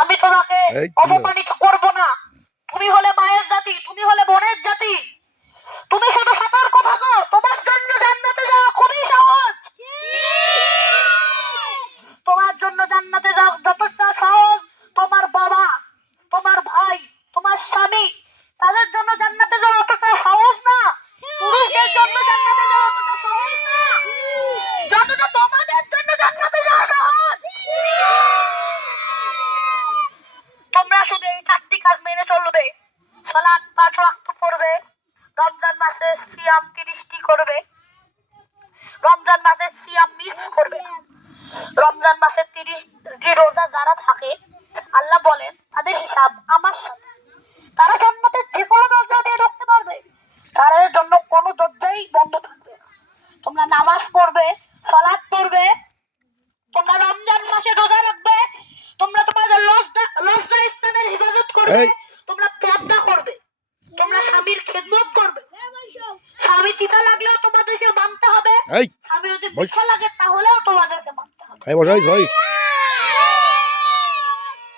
আমি তোমাকে অপমানিত করব না। তুমি হলে মায়ের জাতি, তুমি হলে বোনের জাতি। তুমি শুধু সতর্ক থাকো, তোমার জন্য জান্নাতে যাওয়া খুবই সহজ। তোমার জন্য জান্নাতে যাওয়া যতটা সহজ, তোমার বাবা, তোমার ভাই, তোমার স্বামী, তাদের জন্য জান্নাতে যাওয়া অতটা সহজ না। পুরুষদের জন্য জান্নাতে যাওয়া অতটা সহজ না যতটা তোমাদের জন্য জান্নাতে যাওয়া সহজ। তোমরা শুধু এই 4টি কাজ মেনে চলবে। সালাত 5 ওয়াক্ত পড়বে, রমজান মাসে সিয়াম 30টি করবে, রমজান মাসে সিয়াম মিস করবে না। রমজান মাসে 30টি রোজা যারা থাকে, আল্লাহ বলেন তাদের হিসাব আমার সাথে। তারা জান্নাতের যে কোনো দরজা দিয়ে ঢুকতে পারবে, তাদের জন্য কোনো দরজাই বন্ধ থাকবে না। তোমরা নামাজ পড়বে, সালাত পড়বে, তোমরা রমজান মাসে রোজা রাখবে, তোমরা তোমাদের লজ্জা স্থানের হিফাজত করবে, তোমরা পর্দা করবে, তোমরা স্বামীর খেদমত করবে। স্বামী তিতা লাগলেও তোমাদেরকে মানতে হবে, স্বামী যদি মিঠা লাগে তাহলেও তোমাদেরকে মানতে হবে।